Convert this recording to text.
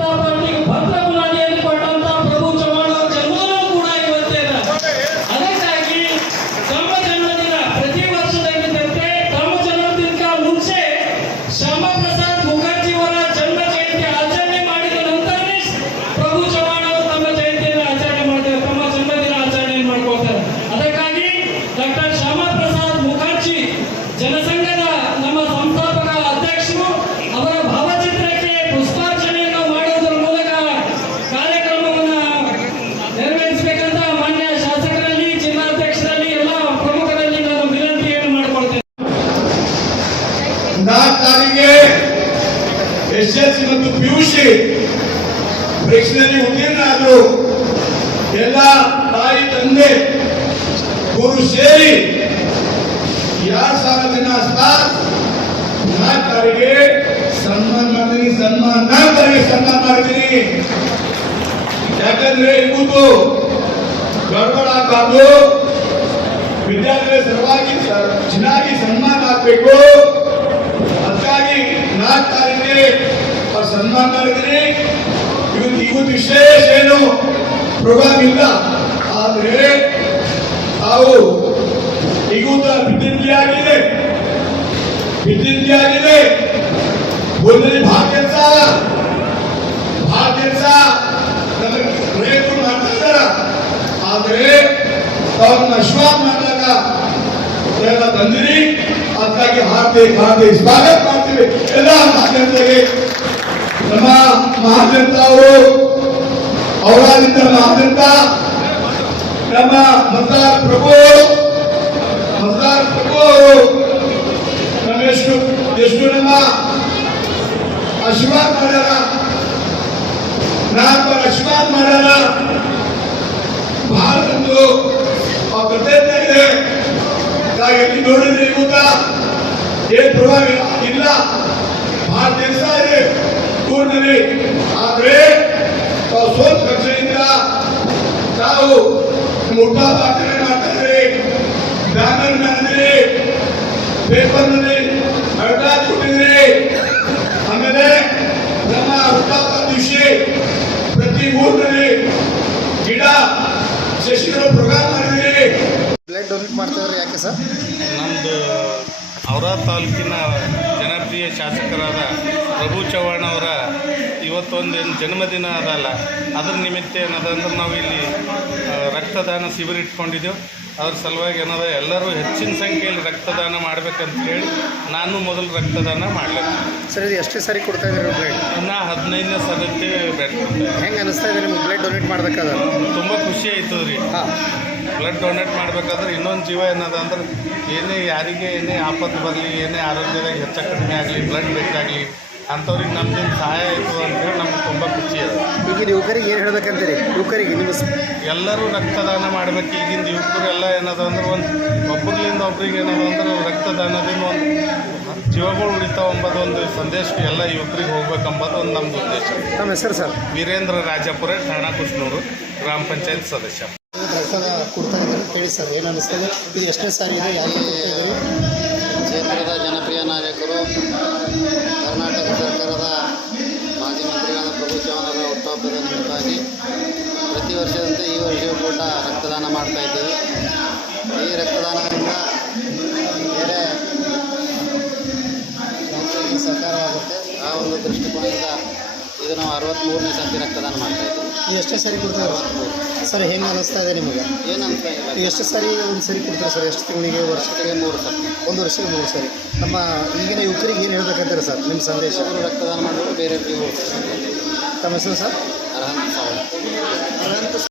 ಜನತಾ ಪಾರ್ಟಿಗೆ ಭದ್ರ ಬುನಾದಿಯನ್ನು ಕೊಟ್ಟಂತ ಪ್ರಭು ಚವ್ಹಾಣ್ ಅವರ ಜನ್ಮದಿನ ಕೂಡ ಇವತ್ತೇ ಇದೆ. ಅದಕ್ಕಾಗಿ ತಮ್ಮ ಜನ್ಮದಿನ ಪ್ರತಿ ವರ್ಷದಂತೆ ತಮ್ಮ ಜನ್ಮದಿನಕ್ಕೆ ಮುಂಚೆ ಶ್ಯಾಮಾ ಪ್ರಸಾದ್ ಮುಖರ್ಜಿ ಅವರ ಜನ್ಮ ಜಯಂತಿ ಆಚರಣೆ ಮಾಡಿದ ನಂತರನೇ ಪ್ರಭು ಚವ್ಹಾಣ್ ಅವರು ತಮ್ಮ ಜಯಂತಿಯನ್ನು ಆಚರಣೆ ಮಾಡ್ತಾರೆ, ತಮ್ಮ ಜನ್ಮದಿನ ಆಚರಣೆ ಮಾಡ್ಕೊಳ್ತಾರೆ. ಅದಕ್ಕಾಗಿ ಡಾಕ್ಟರ್ ಶ್ಯಾಮಾ ಪ್ರಸಾದ್ ಮುಖರ್ಜಿ ಜನಸಂಘದ ನಮ್ಮ ಸಂಸ್ಥಾಪಕ ಅಧ್ಯಕ್ಷರು ಅವರ ಭಾವಚಿತ್ರಕ್ಕೆ ಪುಷ್ಪಾರ್ಚನೆಯನ್ನು ಮಾಡುವುದರ ಮೂಲಕ ಕಾರ್ಯಕ್ರಮವನ್ನು ನೆರವೇರಿಸಬೇಕಂತ ಮಾನ್ಯ ಶಾಸಕರಲ್ಲಿ, ಜಿಲ್ಲಾಧ್ಯಕ್ಷರಲ್ಲಿ, ಎಲ್ಲ ಪ್ರಮುಖರಲ್ಲಿ ನಾನು ವಿನಂತಿಯನ್ನು ಮಾಡಿಕೊಳ್ತೇನೆ. 4 ತಾರೀಕಿಗೆ ಎಸ್ಎಸ್ಸಿ ಮತ್ತು ಪಿಯುಸಿ ಪರೀಕ್ಷೆಯಲ್ಲಿ ಉತ್ತೀರ್ಣರಾದರು ಎಲ್ಲ ತಾಯಿ ತಂದೆ ಗುರು ಸೇರಿ 2000 ಜನ ಸ್ಟಾಫ್ 4 ತಾರೀಕಿಗೆ ಸನ್ಮಾನ ಮಾಡ್ತೀನಿ. 4 ತಾರೀಕಿಗೆ ಸನ್ಮಾನ ಮಾಡ್ತೀನಿ. ಯಾಕಂದ್ರೆ ಇವತ್ತು ಗಡ್ಬಡ ಆಗಬಾರ್ದು, ವಿದ್ಯಾರ್ಥಿಗಳ ಸಲುವಾಗಿ ಚೆನ್ನಾಗಿ ಸನ್ಮಾನ ಆಗ್ಬೇಕು. ಅದಕ್ಕಾಗಿ 4 ತಾರೀಕಿಗೆ ಸನ್ಮಾನ ಮಾಡಿದ್ದೀನಿ. ಇವತ್ತು ವಿಶೇಷ ಏನು ಪ್ರೋಗ್ರಾಮ್ ಇಲ್ಲ, ಆದ್ರೆ ತಾವು ಈಗೂತ ವಿದ್ಯುತ್ ಆಗಿದೆ ಒಂದರಲ್ಲಿ ಭಾಳ ಕೆಲಸ ನಮಗೆ ಪ್ರಯತ್ನ ಮಾಡ್ತಾ ಇದ್ದಾರ. ಆದ್ರೆ ಅವ್ರನ್ನ ವಿಶ್ವಾಸ ಮಾಡಿದಾಗ ಎಲ್ಲ ತಂದಿರಿ. ಅದಕ್ಕಾಗಿ ಹಾರ್ದಿಕ ಸ್ವಾಗತ ಮಾಡ್ತೀವಿ ಎಲ್ಲ ಮಹಾಜನತೆಗೆ. ನಮ್ಮ ಮಹಾಜನತಾ ಅವರು ಅವರಾದಿಂದ ಮಹಾಜನತಾ ನಮ್ಮ ಮತದಾರ ಪ್ರಭು ಅವರು ನಮ್ಮ ಎಷ್ಟು ನಮ್ಮ ಆಶೀರ್ವಾದ ಮಾಡ್ಯಾರ, ನಾಲ್ಕು ಆಶೀರ್ವಾದ ಮಾಡ್ಯಾರ. ಬಹಳ ಒಂದು ಕೃತಜ್ಞತೆ ಇದೆ. ಎಲ್ಲಿ ನೋಡಿದ್ರೆ ಇವತ್ತ ಏನ್ ಪ್ರಭಾವ ಇಲ್ಲ, ಬಹಳ ಕೆಲಸ ಇದೆ ಊರಿನಲ್ಲಿ. ಆದ್ರೆ ತಾವು ಸೋತ್ ಕಕ್ಷೆಯಿಂದ ತಾವು ಹುಟ್ಟಾದ ಆಚರಣೆ ಮಾಡ್ತಾ ಇದ್ರಿ, ಬ್ಯಾನರ್ ಮಾಡಿದ್ರಿ, ಪೇಪರ್ನಲ್ಲಿ ಅಡ್ಡಾಚ್ ಕೊಟ್ಟಿದ್ರಿ. ಆಮೇಲೆ ನಮ್ಮ ಹುಟ್ಟಾದ ದಿವಸ ಪ್ರತಿ ಊರಿನಲ್ಲಿ ಗಿಡ ಸಸಿಗಳು ಪ್ರೋಗ್ರಾಮ್ ಮಾಡಿದ್ರಿ. ಬ್ಲಡ್ ಡೊನೇಟ್ ಮಾಡ್ತಿದ್ರೆ ಯಾಕೆ ಸರ್? ನಮ್ಮದು ಔರಾದ್ ತಾಲೂಕಿನ ಜನಪ್ರಿಯ ಶಾಸಕರಾದ ಪ್ರಭು ಚವ್ಹಾಣ್ ಅವರ ಇವತ್ತೊಂದು ಜನ್ಮದಿನ ಅದಲ್ಲ, ಅದ್ರ ನಿಮಿತ್ತ ಏನದಂದ್ರೆ ನಾವು ಇಲ್ಲಿ ರಕ್ತದಾನ ಶಿಬಿರ ಇಟ್ಕೊಂಡಿದ್ದೆವು. ಅದ್ರ ಸಲುವಾಗಿ ಏನದ ಎಲ್ಲರೂ ಹೆಚ್ಚಿನ ಸಂಖ್ಯೆಯಲ್ಲಿ ರಕ್ತದಾನ ಮಾಡ್ಬೇಕಂತ ಹೇಳಿ ನಾನು ಮೊದಲು ರಕ್ತದಾನ ಮಾಡಲಿಲ್ಲ. ಸರ್, ಇದು ಎಷ್ಟೇ ಸಾರಿ ಕೊಡ್ತಾ ಇದ್ದೀರಿ ಬ್ಲಡ್? ನಾ 15ನೇ ಸದಕ್ಕೆ ಬ್ಲಡ್ ಕೊಡ್ತೇವೆ. ಹೆಂಗೆ ಅನಿಸ್ತಾ ಇದೆ ನಿಮ್ಗೆ ಬ್ಲಡ್ ಡೊನೇಟ್ ಮಾಡ್ಬೇಕಾದ್ರೆ? ತುಂಬ ಖುಷಿ ಆಯ್ತದ ರೀ. ಬ್ಲಡ್ ಡೊನೇಟ್ ಮಾಡಬೇಕಾದ್ರೆ ಇನ್ನೊಂದು ಜೀವ ಏನದ ಅಂದ್ರೆ ಏನೇ ಯಾರಿಗೆ ಏನೇ ಆಪತ್ತು ಬರಲಿ, ಏನೇ ಆರೋಗ್ಯದಾಗ ಹೆಚ್ಚ ಕಡಿಮೆ ಆಗಲಿ, ಬ್ಲಡ್ ಬೇಕಾಗಲಿ ಅಂಥವ್ರಿಗೆ ನಮ್ದಿಂದ ಸಹಾಯ ಆಯಿತು ಅಂತೇಳಿ ನಮ್ಗೆ ತುಂಬ ಖುಷಿ ಅದ. ಈಗಿನ ಯುವಕರಿಗೆ ಏನು ಹೇಳ್ಬೇಕಂತೀರಿ? ಯುವಕರಿಗೆ ನಿಮ್ಮ ಎಲ್ಲರೂ ರಕ್ತದಾನ ಮಾಡಬೇಕು. ಈಗಿನ ಯುವಕರೆಲ್ಲ ಏನದ ಅಂದ್ರೆ ಒಬ್ಬರಿಂದ ಒಬ್ರಿಗೆ ಏನದ ಅಂದ್ರೆ ರಕ್ತದಾನದಿಂದ ಒಂದು ಜೀವಗಳು ಉಳಿತಾವ ಎಂಬುದೊಂದು ಸಂದೇಶ ಎಲ್ಲ ಯುವಕರಿಗೆ ಹೋಗ್ಬೇಕಂಬುದು ಒಂದು ನಮ್ಮದು ಉದ್ದೇಶ. ನಮ್ಮ ಹೆಸರು ಸರ್? ವೀರೇಂದ್ರ ರಾಜಪುರ, ಠಾಣಾ ಕುಷ್ನೂರು, ಗ್ರಾಮ ಪಂಚಾಯತ್ ಸದಸ್ಯ. ರಕ್ತ ಕೊಡ್ತಾ ಇದ್ದಾರೆ ಹೇಳಿ ಸರ್, ಏನು ಅನಿಸ್ತದೆ? ಇದು ಎಷ್ಟನೇ ಸಾರಿ ಇದೆ, ಯಾಕೆ ಕೊಡ್ತಾ ಇದ್ದೀರಿ? ಕ್ಷೇತ್ರದ ಜನಪ್ರಿಯ ನಾಯಕರು, ಕರ್ನಾಟಕ ಸರ್ಕಾರದ ಮಾಜಿ ಮಂತ್ರಿಗಳಾದ ಪ್ರಭು ಚವ್ಹಾಣ್ ಅವರ ಹುಟ್ಟುಹಬ್ಬದ ನಿಮಿತ್ತವಾಗಿ ಪ್ರತಿ ವರ್ಷದಂತೆ ಈ ವರ್ಷವೂ ಕೂಡ ರಕ್ತದಾನ ಮಾಡ್ತಾ ಇದ್ದೀವಿ. ಈ ರಕ್ತದಾನದಿಂದ ಬೇರೆ ಸಹಕಾರವಾಗುತ್ತೆ. ಆ ಒಂದು ದೃಷ್ಟಿಕೋನದಿಂದ ಇದು ನಾವು 63ನೇ ಸರ್ತಿ ರಕ್ತದಾನ ಮಾಡ್ತಾ ಇದ್ದೀವಿ. ಇದು ಎಷ್ಟೇ ಸಾರಿ ಕೊಡ್ತಾ ಇದ್ದೀರಿ ಸರ್? ಹೆಂಗೆ ಅನಿಸ್ತಾ ಇದೆ ನಿಮಗೆ? ಏನು ಅಂತ ಇಲ್ಲ, ಎಷ್ಟು ಸಾರಿ ಒಂದು ಸರಿ ಕೊಡ್ತಾರೆ ಸರ್? ಎಷ್ಟು ತಿಂಗಳಿಗೆ, ವರ್ಷಕ್ಕೆ? 3 ಸರ್ತಿ. ಒಂದು ವರ್ಷಕ್ಕೆ 3 ಸಾರಿ. ನಮ್ಮ ಈಗಿನ ಯುವಕರಿಗೆ ಏನು ಹೇಳ್ಬೇಕಂತಾರೆ ಸರ್ ನಿಮ್ಮ ಸಂದೇಶ? ಅವರು ರಕ್ತದಾನ ಮಾಡೋರು ಬೇರೆ ತಮ್ಮ ಹೆಸರು ಸರ್? ಅರ್ಹಂತ್ ಸಾವು.